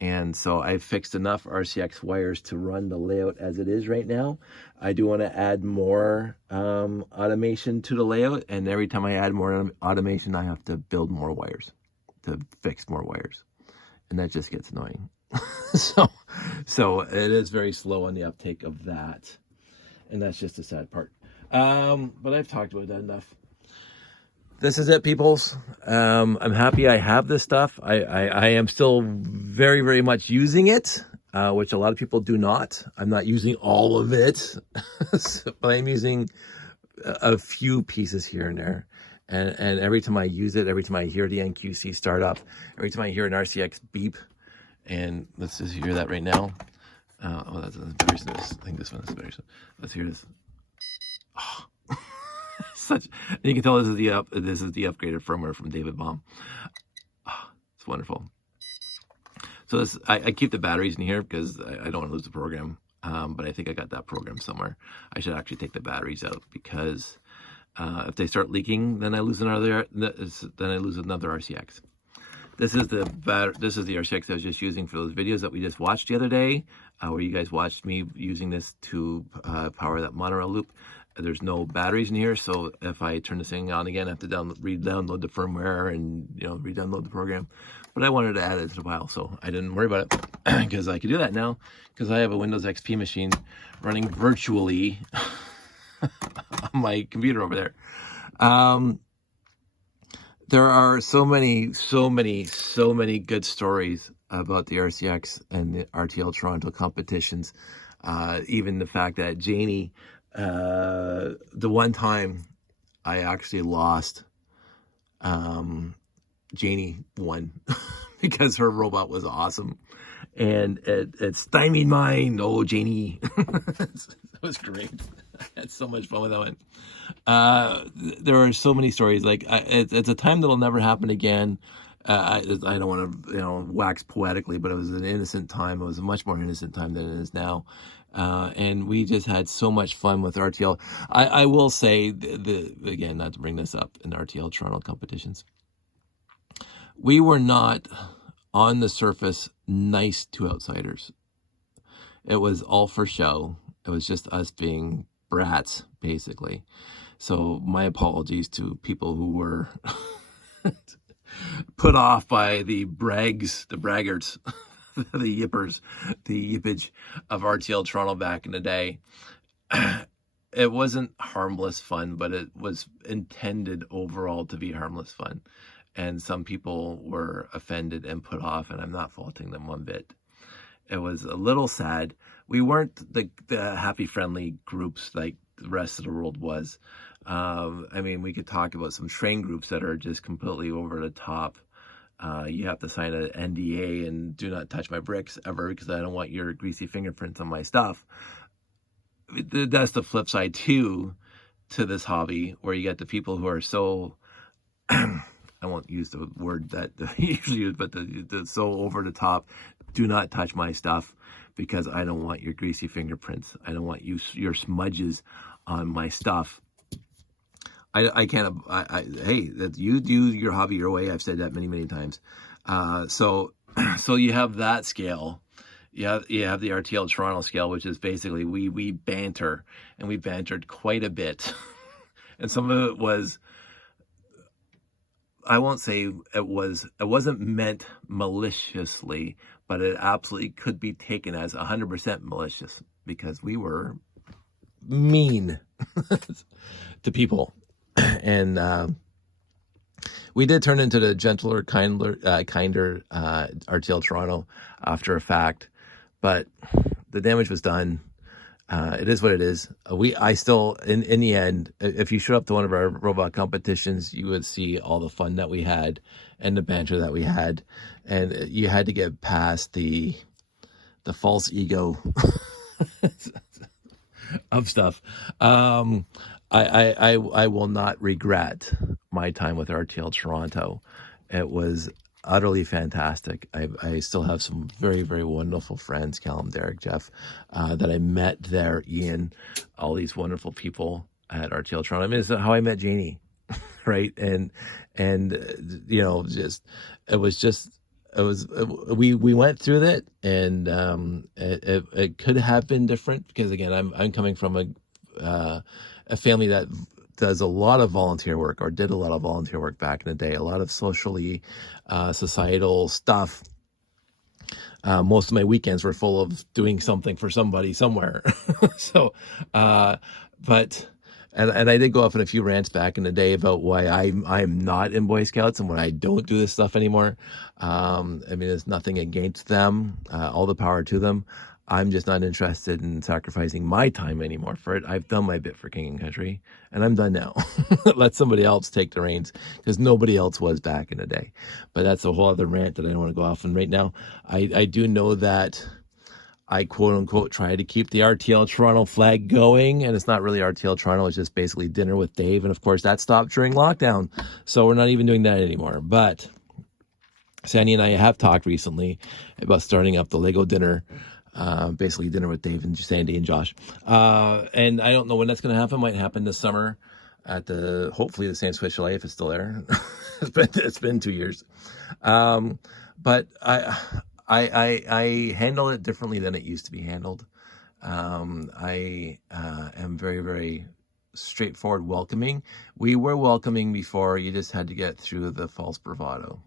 And so I've fixed enough RCX wires to run the layout as it is right now. I do want to add more automation to the layout. And every time I add more automation, I have to build more wires to fix more wires. And that just gets annoying. So it is very slow on the uptake of that. And that's just a sad part. But I've talked about that enough. This is it, peoples. I'm happy I have this stuff. I am still very much using it, which a lot of people do not. I'm not using all of it, but I'm using a few pieces here and there. And every time I use it, every time I hear the NQC start up, every time I hear an RCX beep, and let's just hear that right now. Oh, that's very smooth. I think this one is very smooth. Let's hear this. Oh. You can tell this is the upgraded firmware from David Baum. Oh, it's wonderful. So I keep the batteries in here because I don't want to lose the program. But I think I got that program somewhere. I should actually take the batteries out because if they start leaking, then I lose another RCX. This is the RCX I was just using for those videos that we just watched the other day, where you guys watched me using this to power that monorail loop. There's no batteries in here, so if I turn this thing on again, I have to re-download the firmware and re-download the program. But I wanted to add it to the file, so I didn't worry about it because I could do that now because I have a Windows XP machine running virtually on my computer over there. There are so many good stories about the RCX and the RTL Toronto competitions. Even the fact that Janie, the one time I actually lost, Janie won because her robot was awesome. And it stymied mine. Oh, Janie. That was great. I had so much fun with that one. There are so many stories. Like it's a time that'll never happen again. I don't want to wax poetically, but it was an innocent time. It was a much more innocent time than it is now. And we just had so much fun with RTL. I will say, again, not to bring this up in RTL Toronto competitions, we were not on the surface nice to outsiders. It was all for show. It was just us being brats, basically. So my apologies to people who were put off by the braggarts, the yippers, the yippage of RTL Toronto back in the day. It wasn't harmless fun, but it was intended overall to be harmless fun. And some people were offended and put off, and I'm not faulting them one bit. It was a little sad. We weren't the happy, friendly groups like the rest of the world was. I mean, we could talk about some train groups that are just completely over the top. you have to sign an NDA and do not touch my bricks ever because I don't want your greasy fingerprints on my stuff. That's the flip side too to this hobby, where you get the people who are so I won't use the word that I usually use, but the so over the top. Do not touch my stuff because I don't want your greasy fingerprints. I don't want your smudges on my stuff. I can't. Hey, that you do your hobby your way. I've said that many times. So you have that scale. You have the RTL Toronto scale, which is basically we banter, and we bantered quite a bit, and some of it was. I won't say it wasn't meant maliciously, but it absolutely could be taken as 100% malicious because we were mean to people. And we did turn into the gentler, kinder RTL Toronto after a fact, but the damage was done. It is what it is. I still, in the end, if you showed up to one of our robot competitions, you would see all the fun that we had and the banter that we had, and you had to get past the false ego of stuff. I will not regret my time with RTL Toronto. It was utterly fantastic. I still have some very wonderful friends, Callum, Derek, Jeff, that I met there, Ian, all these wonderful people at RTL Toronto. I mean, it's how I met Janie, right? And you know, we went through that, and it could have been different because again, I'm coming from a family that does a lot of volunteer work, or did a lot of volunteer work back in the day, a lot of socially, societal stuff. Most of my weekends were full of doing something for somebody somewhere. So, but I did go off on a few rants back in the day about why I'm not in Boy Scouts and why I don't do this stuff anymore. I mean, there's nothing against them, all the power to them. I'm just not interested in sacrificing my time anymore for it. I've done my bit for King and Country, and I'm done now. Let somebody else take the reins, because nobody else was back in the day. But that's a whole other rant that I don't want to go off on right now. I do know that I quote unquote try to keep the RTL Toronto flag going, and it's not really RTL Toronto. It's just basically dinner with Dave, and of course that stopped during lockdown, so we're not even doing that anymore. But Sandy and I have talked recently about starting up the Lego dinner. Basically dinner with Dave and Sandy and Josh. And I don't know when that's going to happen. Might happen this summer at hopefully the Sand Switch Chalet, if it's still there. It's been 2 years. But I handle it differently than it used to be handled. I am very straightforward welcoming. We were welcoming before. You just had to get through the false bravado,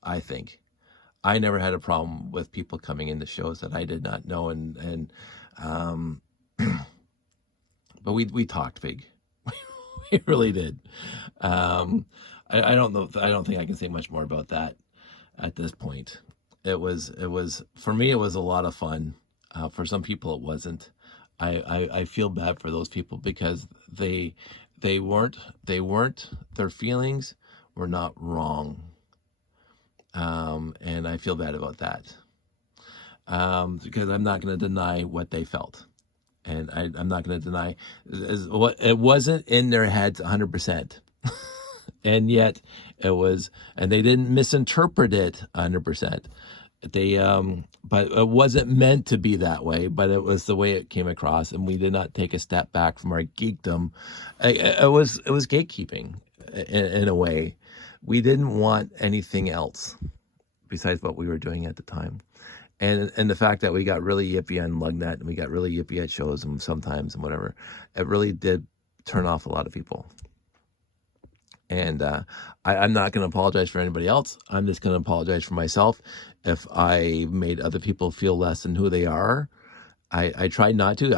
I think. I never had a problem with people coming into shows that I did not know, but we talked big. We really did. I don't know. I don't think I can say much more about that at this point. It was for me. It was a lot of fun. For some people, it wasn't. I feel bad for those people because they weren't. Their feelings were not wrong. And I feel bad about that, because I'm not going to deny what they felt, and I'm not going to deny it wasn't in their heads 100%, and yet it was, and they didn't misinterpret it 100%. They, but it wasn't meant to be that way, but it was the way it came across, and we did not take a step back from our geekdom. It was gatekeeping in a way. We didn't want anything else besides what we were doing at the time. And the fact that we got really yippy on Lugnet, and we got really yippy at shows and sometimes and whatever, it really did turn off a lot of people. And I'm not going to apologize for anybody else. I'm just going to apologize for myself if I made other people feel less than who they are. I tried not to.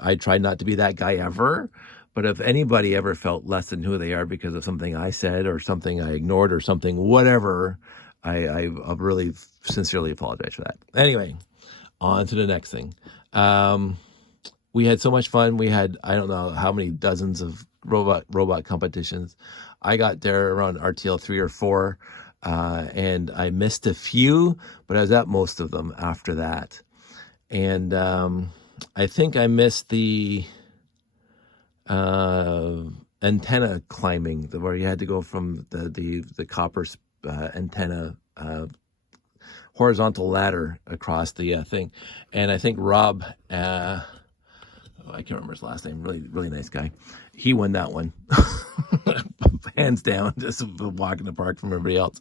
I tried not to be that guy ever. But if anybody ever felt less than who they are because of something I said or something I ignored or something, whatever, I really sincerely apologize for that. Anyway, on to the next thing. We had so much fun. We had, I don't know how many dozens of robot competitions. I got there around RTL 3 or 4. and I missed a few, but I was at most of them after that. And I think I missed the antenna climbing, where you had to go from the copper antenna horizontal ladder across the thing. And I think Rob, I can't remember his last name, really nice guy, he won that one. Hands down, just a walk in the park from everybody else.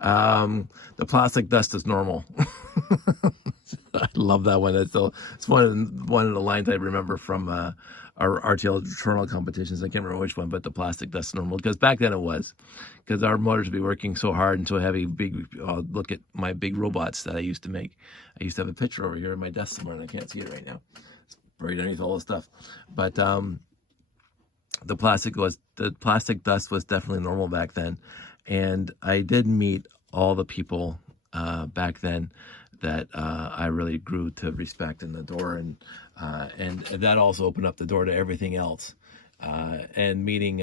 The plastic dust is normal. I love that one. It's one of the lines I remember from our RTL Toronto competitions. I can't remember which one, but the plastic dust is normal, because back then it was, because our motors would be working so hard and so heavy. Look at my big robots that I used to make. I used to have a picture over here in my desk somewhere, and I can't see it right now. It's buried underneath all the stuff. But the plastic dust was definitely normal back then, and I did meet all the people back then that I really grew to respect in the door, and that also opened up the door to everything else, and meeting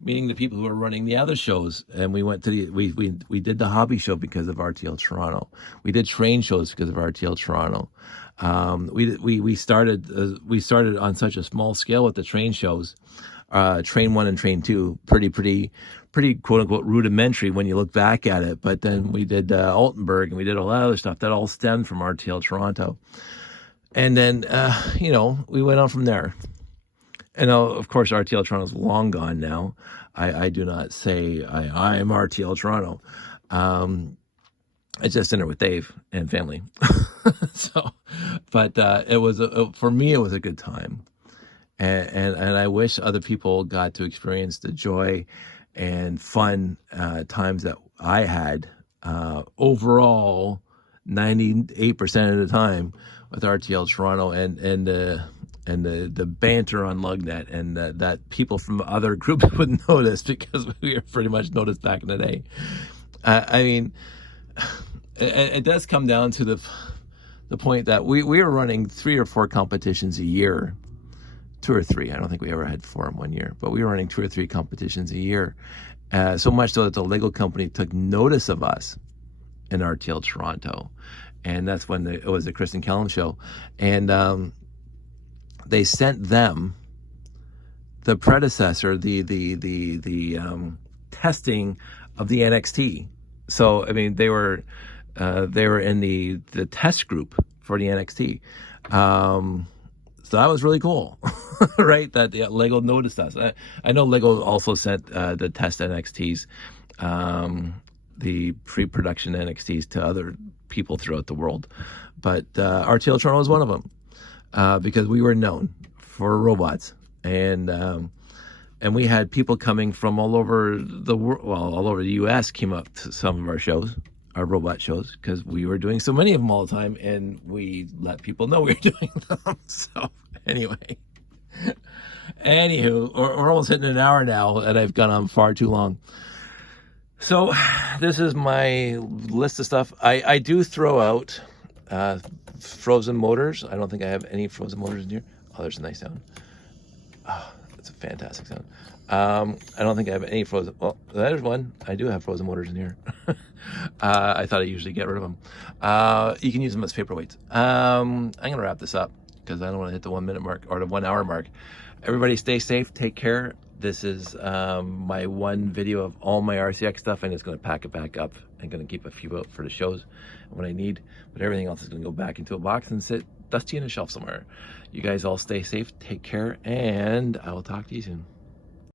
the people who were running the other shows. And we went to we did the hobby show because of RTL Toronto. We did train shows because of RTL Toronto. We started on such a small scale with the train shows, train 1 and train 2, pretty quote unquote rudimentary when you look back at it. But then we did Altenburg, and we did a lot of other stuff that all stemmed from RTL Toronto. And then we went on from there. And of course, RTL Toronto's long gone now. I do not say I am RTL Toronto. I just dinner with Dave and family. But it was for me, it was a good time, and I wish other people got to experience the joy and fun times that I had. Overall, 98% of the time with RTL Toronto, and the banter on LugNet, and that people from other groups would notice, because we were pretty much noticed back in the day. I mean, it does come down to the point that we were running 3 or 4 competitions a year, 2 or 3. I don't think we ever had 4 in one year, but we were running 2 or 3 competitions a year. So much so that the Lego company took notice of us in RTL Toronto, and that's when it was the Kristen Kellum show, and they sent them the predecessor, the testing of the NXT. So I mean, they were in the test group for the NXT. So that was really cool, right? That Lego noticed us. I know Lego also sent the test NXTs, the pre-production NXTs, to other people throughout the world, but RTL Toronto was one of them, because we were known for robots, and we had people coming from all over the world, well, all over the U.S. came up to some of our shows, our robot shows, because we were doing so many of them all the time, and we let people know we were doing them. So anyway, anywho, we're almost hitting an hour now, and I've gone on far too long. So this is my list of stuff. I do throw out frozen motors. I don't think I have any frozen motors in here. Oh, there's a nice sound. Oh, that's a fantastic sound. I don't think I have any frozen. Well, there's one. I do have frozen motors in here. I thought I usually get rid of them. You can use them as paperweights. I'm going to wrap this up, because I don't want to hit the 1 minute mark, or the 1 hour mark. Everybody stay safe. Take care. This is my one video of all my RCX stuff. I'm just going to pack it back up. I'm going to keep a few out for the shows when I need, but everything else is going to go back into a box and sit dusty in a shelf somewhere. You guys all stay safe. Take care, and I will talk to you soon.